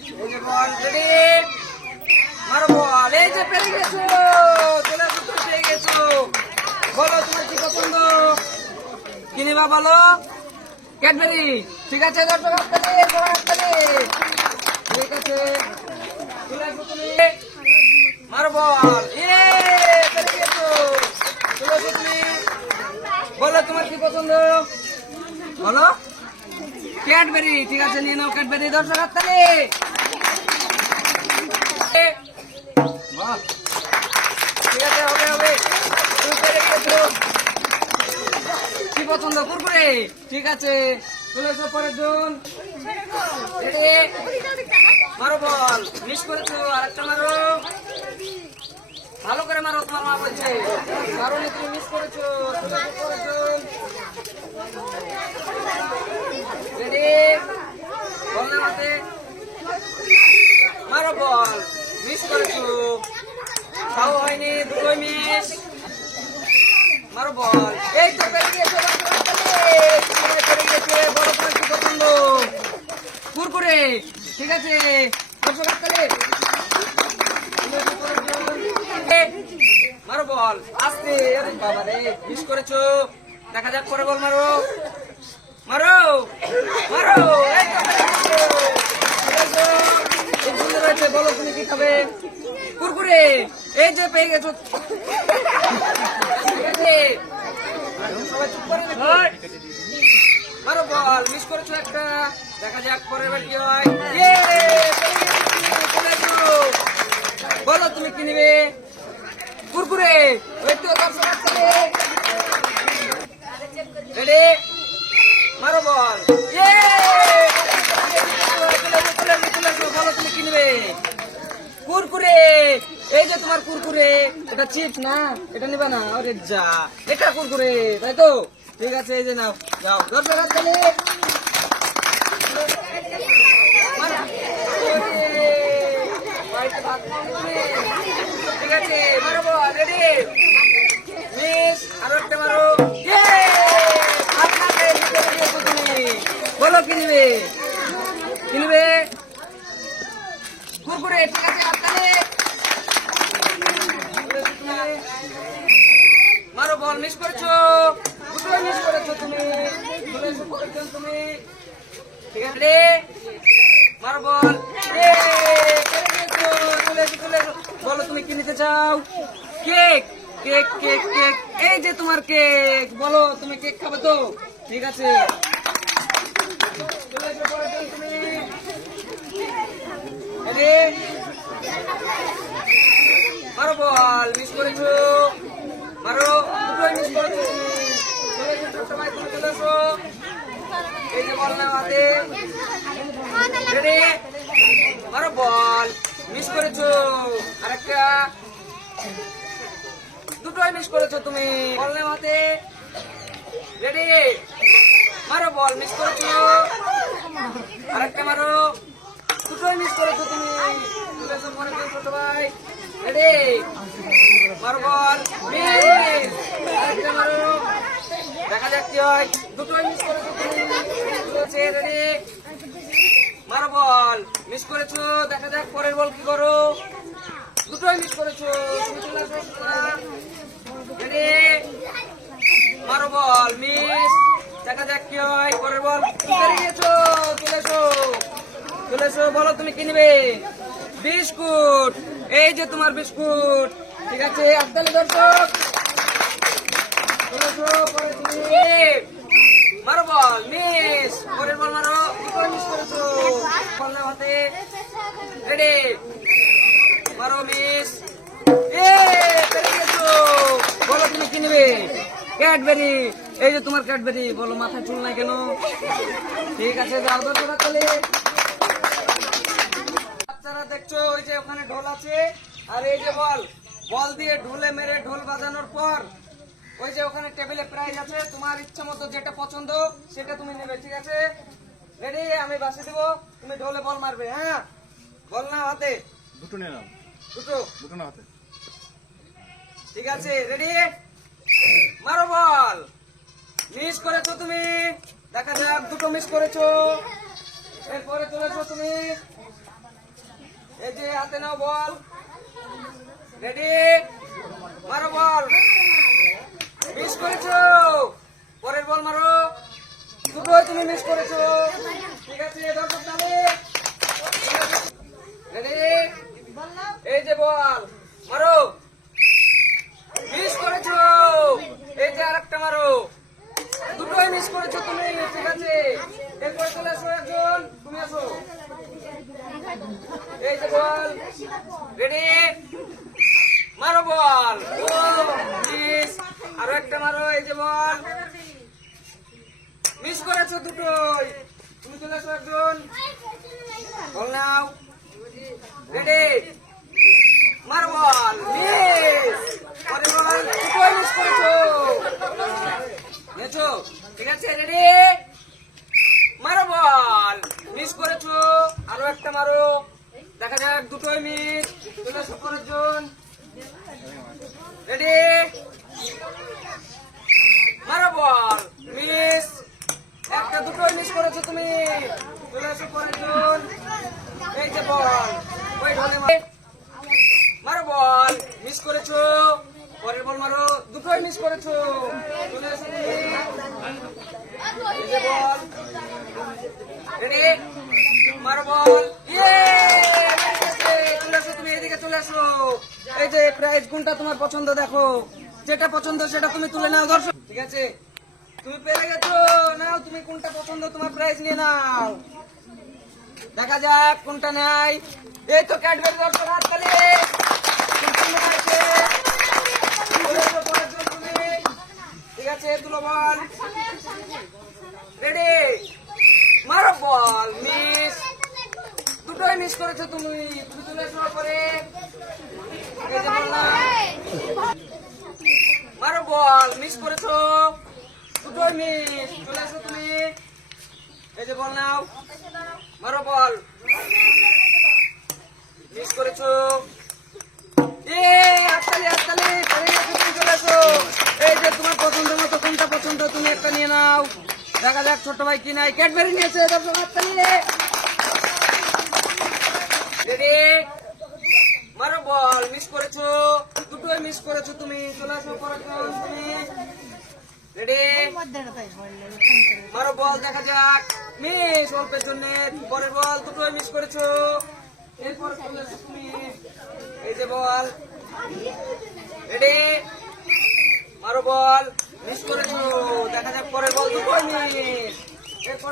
বল ready মারো বল এই যে পেয়ে গেছো চলে আসো পেয়ে গেছো বলো তোমার কি পছন্দ কি নিবা বলো ক্যাডবেরি ঠিক আছে দর্শক হাততালি ঠিক আছে চলে আসো তুমি মারো বল পেয়ে গেছো চলে আসো তুমি বলো তোমার কি পছন্দ বলো ক্যাডবেরি ঠিক আছে নিয়ে নাও ক্যাডবেরি দর্শক হাততালি ঠিক আছে হবে হবে কি পছন্দ কুরকুরে ঠিক আছে চলে এসো পরের জন মারো বল মিস করেছো আরেকটা মারো ভালো করে মারো তোমার মা বলছে কারণ তুমি মিস করেছো চলে এসো পরের জন রেডি বল না হাতে মারো বল মিস করেছো খাও হয়নি দুটোই মিস মারো বল এই তো পেরে গিয়েছো পেরে গিয়েছে বড় তোমার কি পছন্দ কুরকুরে ঠিক আছে দর্শক হাততালি মারো বল আস্তে আরে বাবা রে মিস করেছো দেখা যাক পরে বল মারো মারো মারো এই তো সুন্দর হয়েছে বলো তুমি কি খাবে কুরকুরে এই যে পেয়ে গেছো সবাই চুপ করে মারো বল মিস করেছো একটা দেখা যাক পরের বার কি হয় বলো তুমি কি নিবে কুরকুরে ওই তো রেডি মারো বল বলো তুমি কি নিবে কুরকুরে এই যে তোমার কুরকুরে ওটা চিপস না এটা নিবা না আরে যা এটা কুরকুরে তাই তো ঠিক আছে এই যে নাও যাও দর্শক হাততালি ঠিক আছে মারো বল রেডি মিস আরো একটা মারো তুমি বলো কি নিবে কি নিবে কুরকুরে ঠিক আছে হাততালি মারো বল মিস করছো দুটোই মিস করেছো তুমি তুমি ঠিক আছে মারো বল বলো তুমি কি নিতে চাও কেক কেক কেক কেক এই যে তোমার কেক বলো তুমি কেক খাবে তো ঠিক আছে মারো বল মিস করেছো মারো দুটোই মিস করেছো সবাই তুমি চলে এসো এই যে বল না হাতে রেডি মারো বল মিস করেছো আরেকটা দুটোই মিস করেছো তুমি বল না হাতে রেডি মারো বল মিস করেছো আরেকটা মারো দুটোই মিস করেছো তুমি চলে এসো মনে করো ছোট ভাই রেডি মারো বল মিস আরেকটা মারো দেখা যাক কি হয় দুটোই মিস করেছো তুমি রেডি মারো বল মিস করেছো দেখা যাক পরের বল কি করো দুটোই মিস করেছো তুমি চলে আসো রেডি মারো বল মিস দেখা যাক কি হয় পরের বল পেরে গিয়েছো চলে এসো বলো তুমি কি নিবে বিস্কুট এই যে তোমার বিস্কুট ঠিক আছে হাততালি দর্শক চলে এসো পরে তুমি মারো বল মিস পরের বল মারো দুটোই মিস করেছো বল না হাতে রেডি মারো মিস পেরে গেছো বলো তুমি কি নিবে ক্যাডবেরি এই যে তোমার ক্যাডবেরি বলো মাথায় চুল নাই কেন ঠিক আছে যাও দর্শক হাততালি বাচ্চারা দেখছো ওই যে ওখানে ঢোল আছে আর এই যে বল দিয়ে ঢোলে মেরে ঢোল বাজানোর পর ওই যে ওখানে টেবিলে প্রাইজ আছে তোমার ইচ্ছা মতো যেটা পছন্দ সেটা তুমি নেবে ঠিক আছে রেডি আমি বাসে দেবো তুমি ঢোলে বল মারবে হ্যাঁ বল না হাতে দুটো নিয়ে নাও দুটো না হাতে ঠিক আছে রেডি মারো বল মিস করেছো তুমি দেখা যাক দুটো মিস করেছো এরপরে চলেছো তুমি যে হাতে নাও বল, রেডি, মারো বল, মিস করেছো, পরের বল মারো, দুটোই তুমি মিস করেছো, ঠিক আছে দর্শক তাহলে, রেডি, এই যে বল মারো, মিস করেছো, এই যে আরেকটা মারো, দুটোই মিস করেছো তুমি, ঠিক আছে, এরপরে চলে আসো একজন, তুমি আসো, এই যে বল, রেডি, মারো বল, ও মিস, আরো একটা মারো, এই যে বল, মিস করেছো দুটোই, তুমি চলে আসো একজন, বল নাও, রেডি, মারো বল, মিস, পরের বল, দুটোই মিস করেছো, বুঝেছো? ঠিক আছে, রেডি, মারো বল, মিস করেছো, আরো একটা মারো, দেখা যাক দুটোই মিস, চলে আসো পরের জন, রেডি, মারো বল, মিস, একটা দুটোই মিস করেছো তুমি, চলে আসো পরের জন, এই যে বল, ওই ঢলে মারো বল, মিস করেছো, পরের বল মারো, দুটোই মিস করেছো, চলে আসো তুমি, এই যে বল, রেডি, মারো বল, ইয়ে, চলে আসো তুমি, এদিকে চলে আসো, এই যে প্রাইজ কোনটা তোমার পছন্দ দেখো, যেটা পছন্দ সেটা তুমি তুলে নাও দর্শক, ঠিক আছে, তুমি পেরে গেছো, নাও তুমি কোনটা পছন্দ তোমার প্রাইজ নিয়ে নাও, দেখা যাক কোনটা নেয়, এই তো ক্যাডবেরি দর্শক হাততালি, ঠিক আছে, তুলো বল, রেডি, মারো বল, মিস, দুটোই মিস করেছো তুমি, তুমি চলে আসো পরে, এই যে বললাম, মারো বল, মিস করেছো, দুটোই মিস, চলে আসো তুমি, এই যে বল নাও, মারো বল, মিস করেছো, হাততালি হাততালি, পেরে গেছো তুমি, চলে আসো, এই যে তোমার পছন্দ মতো কোনটা পছন্দ তুমি একটা নিয়ে নাও, দেখা যাক ছোট ভাই কি নাই, ক্যাডবেরি নিয়েছে দর্শক হাততালি, রেডি, মারো বল, মিস করেছো, দুটোই মিস করেছো তুমি, চলে আসো পরের জন তুমি, রেডি, মারো বল, দেখা যাক, মিস, অল্পের জন্য, পরের বল, দুটোই মিস করেছো, এরপর চলে আসো তুমি, এই যে বল, রেডি, মারো বল, মিস করেছো, দেখা যাক পরের বল, দুটোই মিস, এরপর